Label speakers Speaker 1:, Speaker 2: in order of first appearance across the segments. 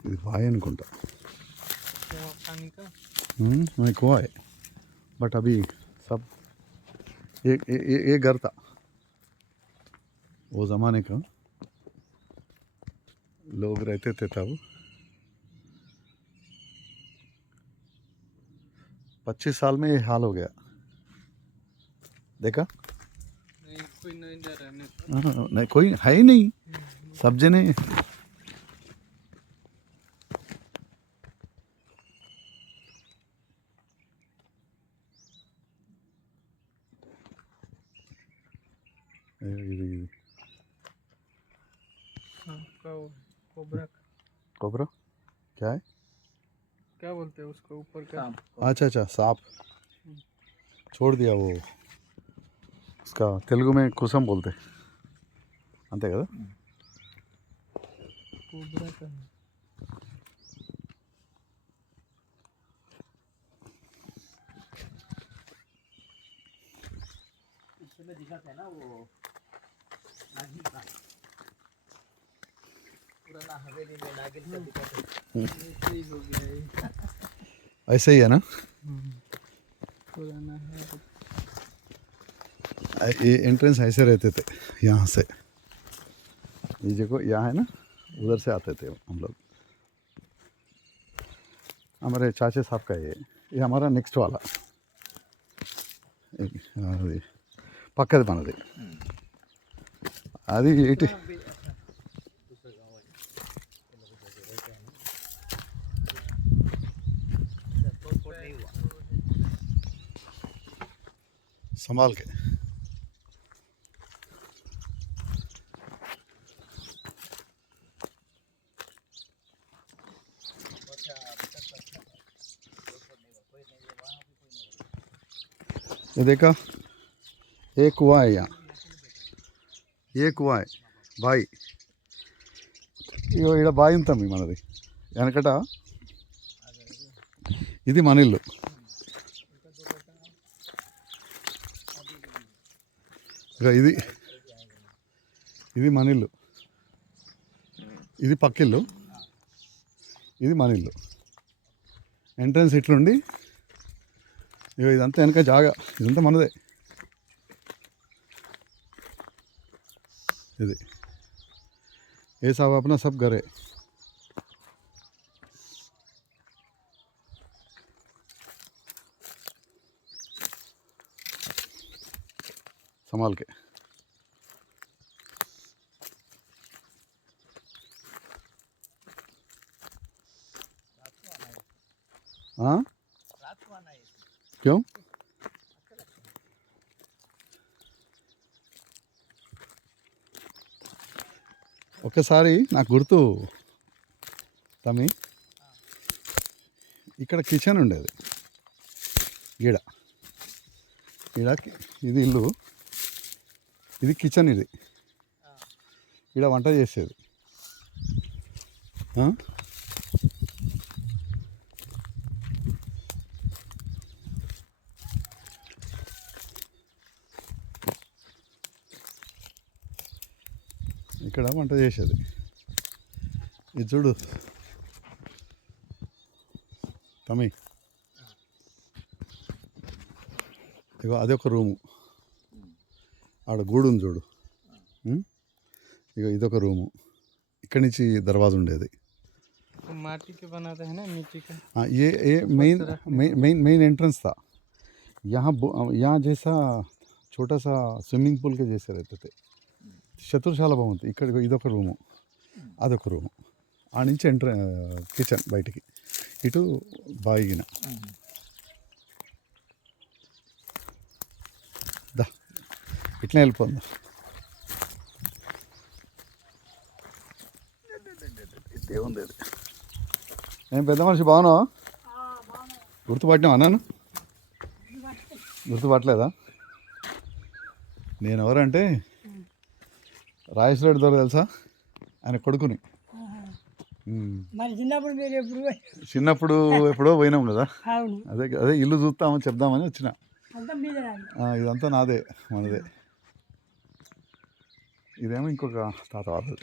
Speaker 1: ఇది బాయ్ అనుకుంటా
Speaker 2: क्या पानी का
Speaker 1: हम्म, मैं कुआ है बट अभी सब ये ये ये, ये घर था वो ज़माने का लोग रहते थे तब पच्चीस साल में ये हाल हो गया देखा
Speaker 2: नहीं कोई नहीं इधर रहने को
Speaker 1: हाँ, नहीं कोई है ही नहीं सब जने
Speaker 2: हाँ, कोबरा।
Speaker 1: क्या है?
Speaker 2: क्या बोलते हैं उसको ऊपर का?
Speaker 1: अच्छा अच्छा सांप। हम्म। छोड़ दिया वो। उसका तेलुगु में कुसम बोलते अंत कदा
Speaker 2: हम्म। दिखाते हैं
Speaker 3: ना वो हम्म।
Speaker 2: ऐसे ही है
Speaker 1: ना? ये एंट्रेंस ऐसे रहते थे, यहाँ से। ये देखो, यहाँ है ना? उधर से आते थे हम लोग। हमारे चाचे साहब का ये ये हमारा नेक्स्ट वाला। पक्का बना ಮನದಿ అది ఇటు
Speaker 3: तोड़फोड़ नहीं हुआ
Speaker 1: संभाल के
Speaker 3: अच्छा अभी तक तो अच्छा था तोड़फोड़ नहीं हुआ कोई नहीं हुआ वहाँ भी कोई नहीं हुआ
Speaker 1: ये देखा एक कुआ है यहाँ ఏ కువా? బాయి. ఇగో ఇక్కడ బాయి ఉంటాం మనది. వెనకట ఇది మన ఇల్లు. ఇగో ఇది ఇది మన ఇల్లు. ఇది పక్కిల్లు ఇది మన ఇల్లు. ఎంట్రన్స్ ఇట్లుండి. ఇగో ఇదంతా వెనక జాగా. ఇదంతా మనదే. ఇది ये सब अपना सब घर है? संभाल के हाँ। क्यों? ఒకసారి నాకు గుర్తు తమి ఇక్కడ కిచెన్ ఉండేది. ఈడ ఈడ ఇది ఇల్లు. ఇది కిచెన్ ఇది. ఈడ వంట చేసేది. ఇక్కడ వంట చేసేది ఇది చూడు తమ్మి ఇగో అదొక రూము ఆడ గూడు ఉంది చూడు ఉం? ఇగో ఇదొక రూము ఇక్కడి నుంచి దర్వాజా ఉండేది
Speaker 2: तो माटी के बनाते हैं ना मिट्टी का
Speaker 1: हाँ ये ये main main main main entrance था यहाँ बो- यहाँ जैसा छोटा सा స్విమ్మింగ్ పూల్ के जैसे रहते थे చతుర్శాల బాగుంది ఇక్కడ ఇదొక రూము. అదొక రూము. ఆ నుంచి ఎంట్ర కిచెన్ బయటికి. ఇటు బాయిగిన. దా ఇట్లా వెళ్ళిపోందా దేవుంది ఏం పెద్ద మనిషి బాగున్నావు? గుర్తుపట్టినావా అన్నాను గుర్తుపట్టలేదా? నేను ఎవరంటే రాజేశ్వర రెడ్డి దొర తెలుసా? ఆయన కొడుకుని.
Speaker 4: మరి చిన్నప్పుడు మీరు ఎప్పుడు
Speaker 1: చిన్నప్పుడు ఎప్పుడో పోయినాం కదా. అదే అదే ఇల్లు చూస్తామని చెప్దామని వచ్చిన. ఇదంతా నాదే మనదే. ఇదేమో ఇంకొక తాత వాళ్ళది.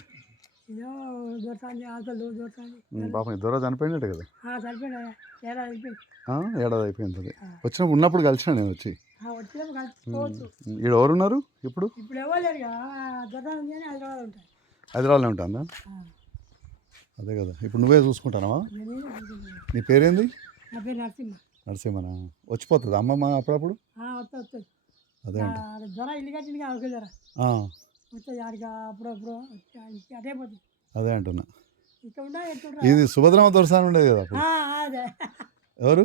Speaker 1: పాపం దొర చనిపోయినట్టు కదా. ఏడాది అయిపోయింది. అది. వచ్చినప్పుడు ఉన్నప్పుడు కలిసిన నేను వచ్చి. ఈడ ఎవరున్నారు ఇప్పుడు?
Speaker 4: ఇప్పుడు
Speaker 1: హైదరాబాద్లో ఉంటుందా? అదే కదా. ఇప్పుడు నువ్వే చూసుకుంటానవా. నీ పేరేంది? నరసింహనా? వచ్చిపోతుంది అమ్మమ్మ అప్పుడప్పుడు? అదే అదే అంటున్నా.
Speaker 4: ఇక్కడ?
Speaker 1: ఇది సుభద్రమ్మ దొరసాని ఉండేది కదా ఎవరు?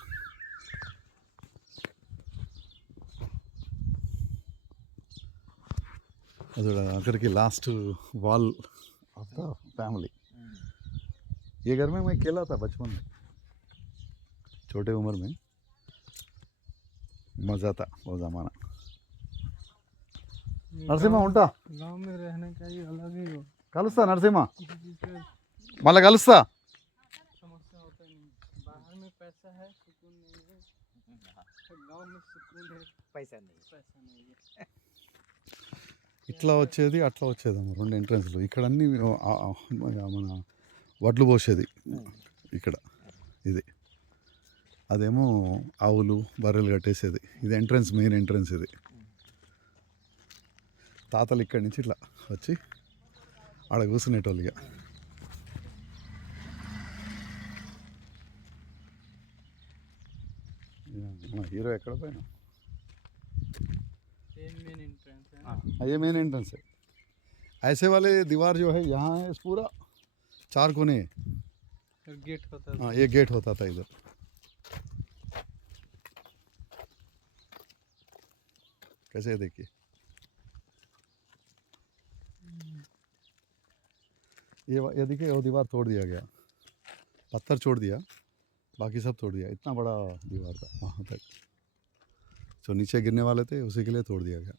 Speaker 1: అది అక్కడికి last wall of the family ये घर में मैं खेला था बचपन में छोटे उम्र में मज़ा था वो ज़माना
Speaker 2: ये
Speaker 1: నరసింహ
Speaker 2: गाँव-
Speaker 1: ఉంటా
Speaker 2: गाँव में रहने का ही अलग ही हो
Speaker 1: కలుస్తా నరసింహ
Speaker 2: किसी चीज़ का
Speaker 1: మళ్ళీ కలుస్తా
Speaker 2: समस्या होता नहीं बाहर में पैसा है सुकून नहीं है तो गाँव में सुकून है
Speaker 3: पैसा नहीं
Speaker 2: पैसा नहीं है
Speaker 1: ఇట్లా వచ్చేది అట్లా వచ్చేది అమ్మ రెండు ఎంట్రన్స్లు. ఇక్కడ అన్ని మన వడ్లు పోసేది. ఇక్కడ ఇది. అదేమో ఆవులు బర్రెలు కట్టేసేది. ఇది ఎంట్రన్స్ మెయిన్ ఎంట్రన్స్ ఇది. తాతలు ఇక్కడి నుంచి ఇట్లా వచ్చి ఆడ కూర్చునేటోళ్ళుగా హీరో ఎక్కడ పోయినా
Speaker 2: है
Speaker 1: ये मेन एंट्रेंस है। ऐसे वाले दीवार जो है यहाँ है पूरा चार कोने। हैं।
Speaker 2: गेट होता
Speaker 1: हाँ। ये गेट होता था इधर। कैसे देखिए। ये ये देखिए वो दीवार तोड़ दिया गया। पत्थर छोड़ दिया। बाकी सब तोड़ दिया। इतना बड़ा दीवार था। वहाँ तक। जो नीचे गिरने वाले थे उसी के लिए तोड़ दिया गया।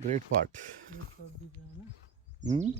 Speaker 1: ग्रेट पार्ट हम्म